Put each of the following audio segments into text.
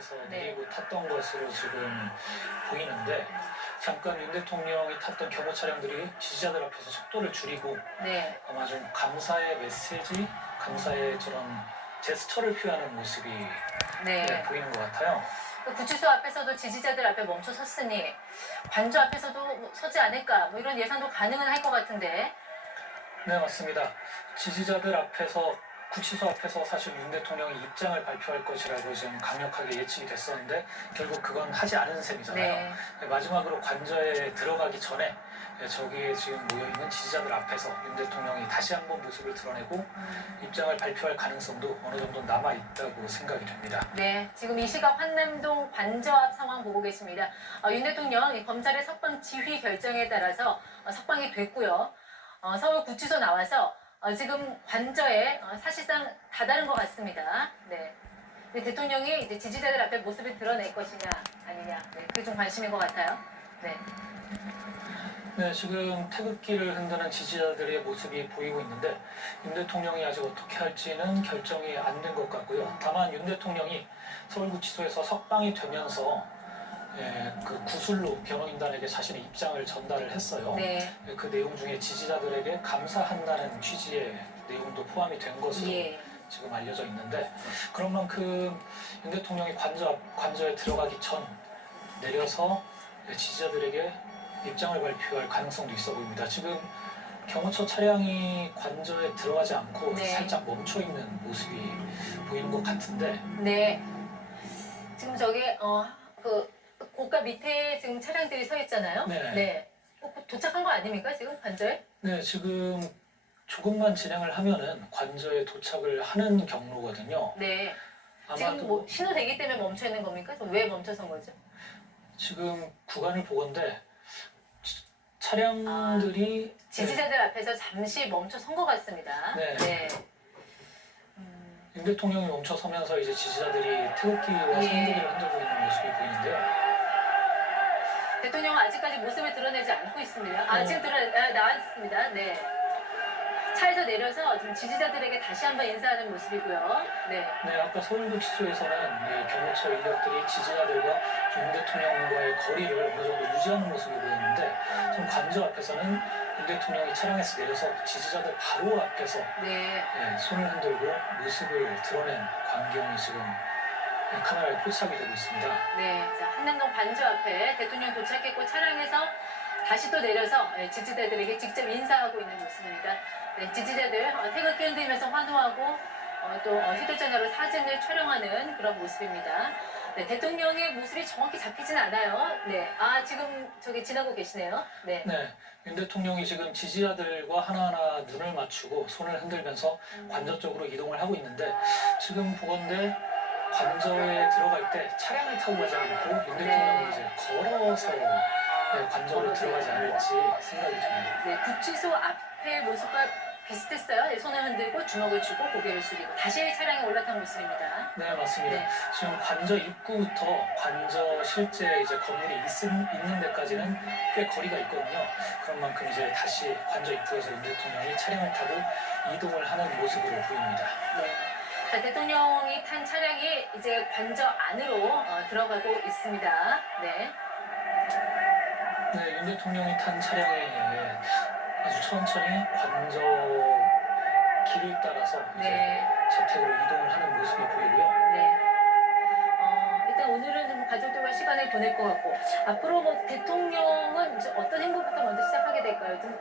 방향에서 내리고 탔던 것으로 지금 보이는데 잠깐 윤 대통령이 tas던 경호 차량들이 지지자들 앞에서 속도를 줄이고 아마 좀 감사의 메시지, 감사의 저런 제스처를 표하는 모습이 보이는 것 같아요. 구치소 앞에서도 지지자들 앞에 멈춰 섰으니 관저 앞에서도 서지 않을까 뭐 이런 예상도 가능은 할 것 같은데. 네, 맞습니다. 지지자들 앞에서 구치소 앞에서 사실 윤 대통령이 입장을 발표할 것이라고 좀 강력하게 예측이 됐었는데 결국 그건 하지 않은 셈이잖아요. 마지막으로 관저에 들어가기 전에 저기에 지금 모여있는 지지자들 앞에서 윤 대통령이 다시 한번 모습을 드러내고 입장을 발표할 가능성도 어느 정도 남아있다고 생각이 됩니다. 네, 지금 이 시각 환남동 관저 앞 상황 보고 계십니다. 윤 대통령 검찰의 석방 지휘 결정에 따라서 석방이 됐고요. 서울 구치소 나와서 지금 관저에 사실상 다다른 것 같습니다. 네. 대통령이 이제 지지자들 앞에 모습을 드러낼 것이냐 아니냐, 그게 좀 관심인 것 같아요. 네, 지금 태극기를 흔드는 지지자들의 모습이 보이고 있는데 윤 대통령이 아직 어떻게 할지는 결정이 안 된 것 같고요. 다만 윤 대통령이 서울구치소에서 석방이 되면서 그 구술로 변호인단에게 자신의 입장을 전달을 했어요. 그 내용 중에 지지자들에게 감사한다는 취지의 내용도 포함이 된 것으로 지금 알려져 있는데 그런 만큼 윤 대통령이 관저에 들어가기 전 내려서 지지자들에게 입장을 발표할 가능성도 있어 보입니다. 지금 경호처 차량이 관저에 들어가지 않고 살짝 멈춰 있는 모습이 보이는 것 같은데. 지금 저기 그 고가 밑에 지금 차량들이 서 있잖아요. 도착한 거 아닙니까 지금 관저에? 네, 지금 조금만 진행을 하면은 관저에 도착을 하는 경로거든요. 지금 뭐 신호 대기 때문에 멈춰 있는 겁니까? 왜 멈춰선 거죠? 지금 구간을 보건대 차량들이 지지자들 앞에서 잠시 멈춰 선 것 같습니다. 윤 대통령이 멈춰 서면서 이제 지지자들이 태극기와 성조기를 흔들고 있는 모습이 보이는데요. 대통령은 아직까지 모습을 드러내지 않고 있습니다. 지금 나왔습니다. 차에서 내려서 지금 지지자들에게 다시 한번 인사하는 모습이고요. 아까 서울구치소에서는 경호처 인력들이 지지자들과 윤 대통령과의 거리를 어느 정도 유지하는 모습이 보였는데 지금 관저 앞에서는 윤 대통령이 차량에서 내려서 지지자들 바로 앞에서 손을 흔들고 모습을 드러낸 광경이 지금 카메라에 포착이 되고 있습니다. 자, 한남동 관저 앞에 대통령 도착했고 차량에서 다시 또 내려서 지지자들에게 직접 인사하고 있는 모습입니다. 지지자들 태극기 흔들면서 환호하고 또 휴대전화로 사진을 촬영하는 그런 모습입니다. 대통령의 모습이 정확히 잡히진 않아요. 지금 저기 지나고 계시네요. 윤 대통령이 지금 지지자들과 하나하나 눈을 맞추고 손을 흔들면서 관저 쪽으로 이동을 하고 있는데 지금 보건대 관저에 들어갈 때 차량을 타고 가지 않고 윤 대통령이 이제 걸어서 관저로 들어가지 않을지 생각이 듭니다. 구치소 앞의 모습과 비슷했어요. 손을 흔들고 주먹을 쥐고 고개를 숙이고 다시 차량에 올라탄 모습입니다. 네, 맞습니다. 지금 관저 입구부터 관저 실제 이제 건물이 있는 데까지는 꽤 거리가 있거든요. 그런 만큼 이제 다시 관저 입구에서 윤 대통령이 차량을 타고 이동을 하는 모습으로 보입니다. 대통령이 탄 차량이 이제 관저 안으로 들어가고 있습니다. 윤 대통령이 탄 차량에 아주 천천히 관저 길을 따라서 이제 자택으로 이동을 하는 모습이 보이고요. 일단 오늘은 좀 가족들과 시간을 보낼 것 같고 앞으로 뭐 대통령은 이제 어떤 행보부터 먼저 시작하게 될까요? 좀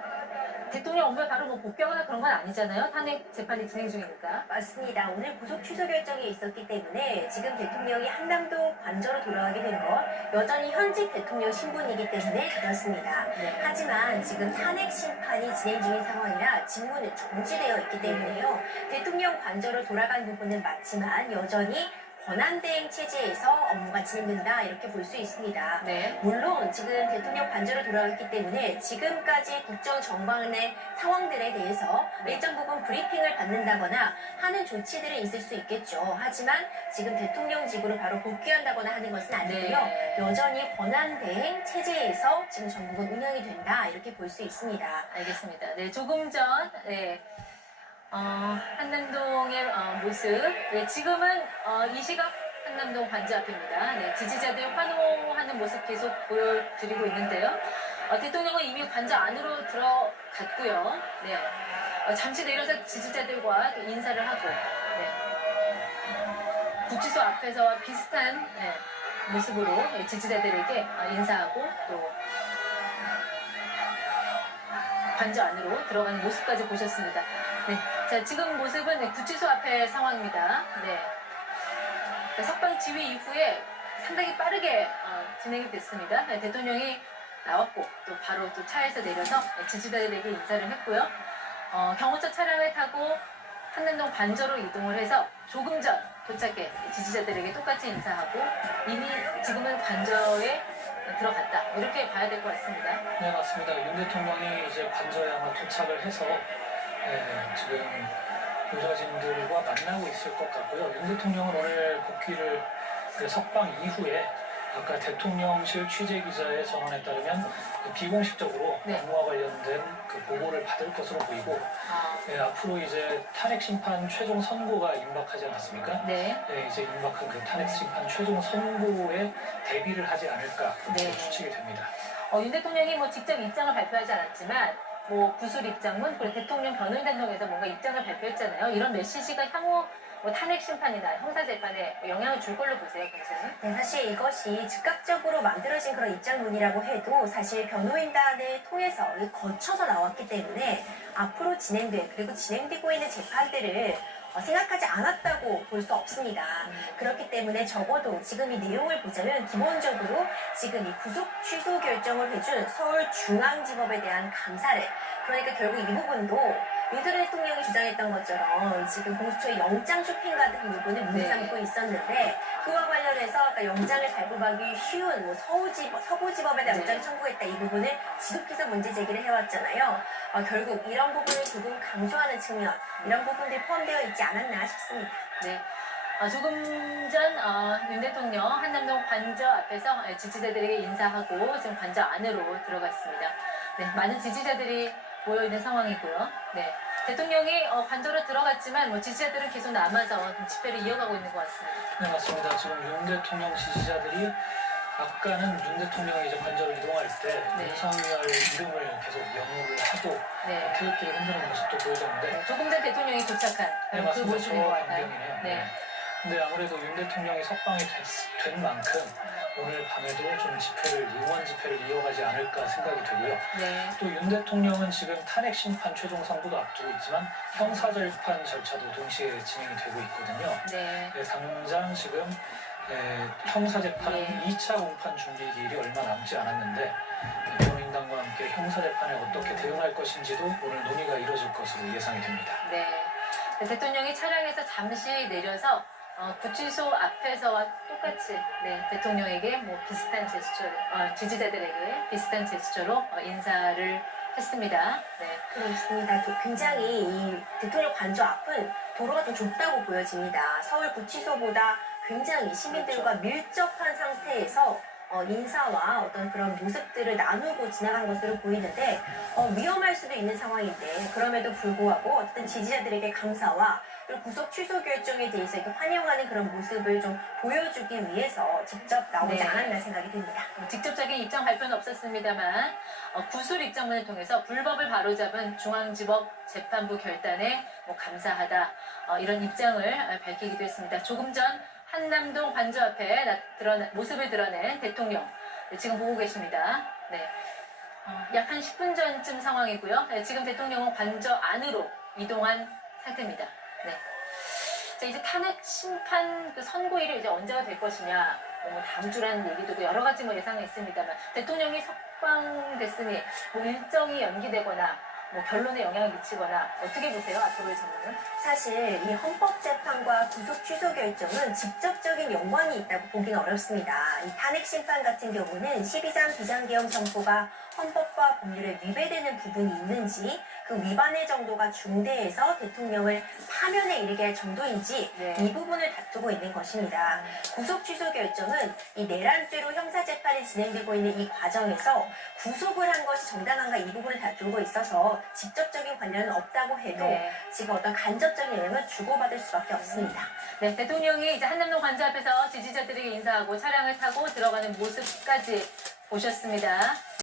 대통령 업무에 바로 뭐 복귀하거나 그런 건 아니잖아요. 탄핵 재판이 진행 중이니까. 맞습니다. 오늘 구속 취소 결정이 있었기 때문에 지금 대통령이 한남동 관저로 돌아가게 된 건 여전히 현직 대통령 신분이기 때문에 그렇습니다. 하지만 지금 탄핵 심판이 진행 중인 상황이라 직무는 정지되어 있기 때문에요. 대통령 관저로 돌아간 부분은 맞지만 여전히 권한대행 체제에서 업무가 진행된다 이렇게 볼 수 있습니다. 물론 지금 대통령 관저로 돌아갔기 때문에 지금까지 국정 전반의 상황들에 대해서 일정 부분 브리핑을 받는다거나 하는 조치들은 있을 수 있겠죠. 하지만 지금 대통령직으로 바로 복귀한다거나 하는 것은 아니고요. 여전히 권한대행 체제에서 지금 전국은 운영이 된다 이렇게 볼 수 있습니다. 알겠습니다. 조금 전 한남동의 모습. 지금은 이 시각 한남동 관저 앞입니다. 네, 지지자들 환호하는 모습 계속 보여드리고 있는데요. 대통령은 이미 관저 안으로 들어갔고요. 네, 잠시 내려서 지지자들과 또 인사를 하고 네, 구치소 앞에서와 비슷한 모습으로 지지자들에게 인사하고 또 관저 안으로 들어가는 모습까지 보셨습니다. 네, 자 지금 모습은 구치소 앞의 상황입니다. 네, 석방 지휘 이후에 상당히 빠르게 진행이 됐습니다. 네, 대통령이 나왔고 또 바로 또 차에서 내려서 지지자들에게 인사를 했고요. 경호처 차량을 타고 한남동 관저로 이동을 해서 조금 전 도착해 지지자들에게 똑같이 인사하고 이미 지금은 관저에 들어갔다 이렇게 봐야 될 것 같습니다. 네, 맞습니다. 윤 대통령이 이제 관저에 아마 도착을 해서 지금 유가진들과 만나고 있을 것 같고요. 윤 대통령은 오늘 복귀를 석방 이후에 아까 대통령실 취재기자의 전언에 따르면 비공식적으로 네. 업무와 관련된 그 보고를 받을 것으로 보이고 앞으로 이제 탄핵 심판 최종 선고가 임박하지 않았습니까? 네. 이제 임박한 그 탄핵 심판 최종 선고에 대비를 하지 않을까 그렇게 네. 추측이 됩니다. 윤 대통령이 뭐 직접 입장을 발표하지 않았지만 뭐 구술 입장문 그리고 대통령 변호인단독에서 뭔가 입장을 발표했잖아요. 이런 메시지가 향후 뭐 탄핵 심판이나 형사 재판에 영향을 줄 걸로 보세요, 교수님? 네, 사실 이것이 즉각적으로 만들어진 그런 입장문이라고 해도 사실 변호인단을 통해서 거쳐서 나왔기 때문에 앞으로 진행될 그리고 진행되고 있는 재판들을 생각하지 않았다고 볼 수 없습니다. 그렇기 때문에 적어도 지금 이 내용을 보자면 기본적으로 지금 이 구속 취소 결정을 해준 서울중앙지법에 대한 감사를 그러니까 결국 이 부분도 윤석열 대통령이 주장했던 것처럼 지금 공수처의 영장 쇼핑 같은 부분을 문제 삼고 있었는데 그와 관련해서 아까 영장을 발부하기 쉬운 뭐 서부지법에 대한 영장을 청구했다 이 부분을 지속해서 문제 제기를 해왔잖아요. 결국 이런 부분을 조금 강조하는 측면 이런 부분들이 포함되어 있지 않았나 싶습니다. 네. 조금 전 윤 대통령 한남동 관저 앞에서 지지자들에게 인사하고 지금 관저 안으로 들어갔습니다. 네, 많은 지지자들이 모여있는 상황이고요. 네, 대통령이 관저로 들어갔지만 뭐 지지자들은 계속 남아서 좀 집회를 이어가고 있는 것 같습니다. 네, 맞습니다. 지금 윤 대통령 지지자들이 아까는 윤 대통령이 이제 관저로 이동할 때 네. 윤석열 이름을 계속 연호를 하고 네. 태극기를 흔드는 모습도 보여졌는데 네, 조금 전 대통령이 도착한 네, 그 맞습니다. 모습인 것 같아요. 광경이네요. 네. 근데 아무래도 윤 대통령이 석방이 된 만큼 오늘 밤에도 좀 응원 집회를 이어가지 않을까 생각이 되고요. 네. 또 윤 대통령은 지금 탄핵 심판 최종 선고도 앞두고 있지만 형사재판 절차도 동시에 진행이 되고 있거든요. 네. 당장 지금 형사재판은 네. 2차 공판 준비 기일이 얼마 남지 않았는데 변호인단과 함께 형사재판에 어떻게 대응할 것인지도 오늘 논의가 이뤄질 것으로 예상이 됩니다. 네. 대통령이 차량에서 잠시 내려서 구치소 앞에서와 똑같이 대통령에게 뭐 비슷한 제스처, 지지자들에게 비슷한 제스처로 인사를 했습니다. 네. 그렇습니다. 굉장히 이 대통령 관저 앞은 도로가 좀 좁다고 보여집니다. 서울 구치소보다 굉장히 시민들과 밀접한 상태에서 인사와 어떤 그런 모습들을 나누고 지나간 것으로 보이는데 위험할 수도 있는 상황인데 그럼에도 불구하고 어쨌든 지지자들에게 감사와 그리고 구속 취소 결정에 대해서 이렇게 환영하는 그런 모습을 좀 보여주기 위해서 직접 나오지 않았나 생각이 듭니다. 직접적인 입장 발표는 없었습니다만 구술 입장문을 통해서 불법을 바로잡은 중앙지법 재판부 결단에 뭐 감사하다 이런 입장을 밝히기도 했습니다. 조금 전 한남동 관저 앞에 모습을 드러낸 대통령 지금 보고 계십니다. 네. 약 한 10분 전쯤 상황이고요. 지금 대통령은 관저 안으로 이동한 상태입니다. 네. 자, 이제 탄핵 심판 그 선고일이 이제 언제가 될 것이냐, 뭐 다음 주라는 얘기도 있고 여러 가지 뭐 예상이 있습니다만 대통령이 석방됐으니 뭐 일정이 연기되거나 뭐 결론에 영향을 미치거나 어떻게 보세요? 앞으로의 전망은? 사실 이 헌법재판과 구속 취소 결정은 직접적인 연관이 있다고 보기는 어렵습니다. 이 탄핵 심판 같은 경우는 12.3 비상계엄 선포가 헌법과 법률에 위배되는 부분이 있는지, 그 위반의 정도가 중대해서 대통령을 파면에 이르게 할 정도인지 네. 이 부분을 다투고 있는 것입니다. 구속 취소 결정은 이 내란죄로 형사재판이 진행되고 있는 이 과정에서 구속을 한 것이 정당한가 이 부분을 다투고 있어서 직접적인 관련은 없다고 해도 네. 지금 어떤 간접적인 영향을 주고받을 수밖에 없습니다. 네, 대통령이 이제 한남동 관저 앞에서 지지자들에게 인사하고 차량을 타고 들어가는 모습까지 보셨습니다.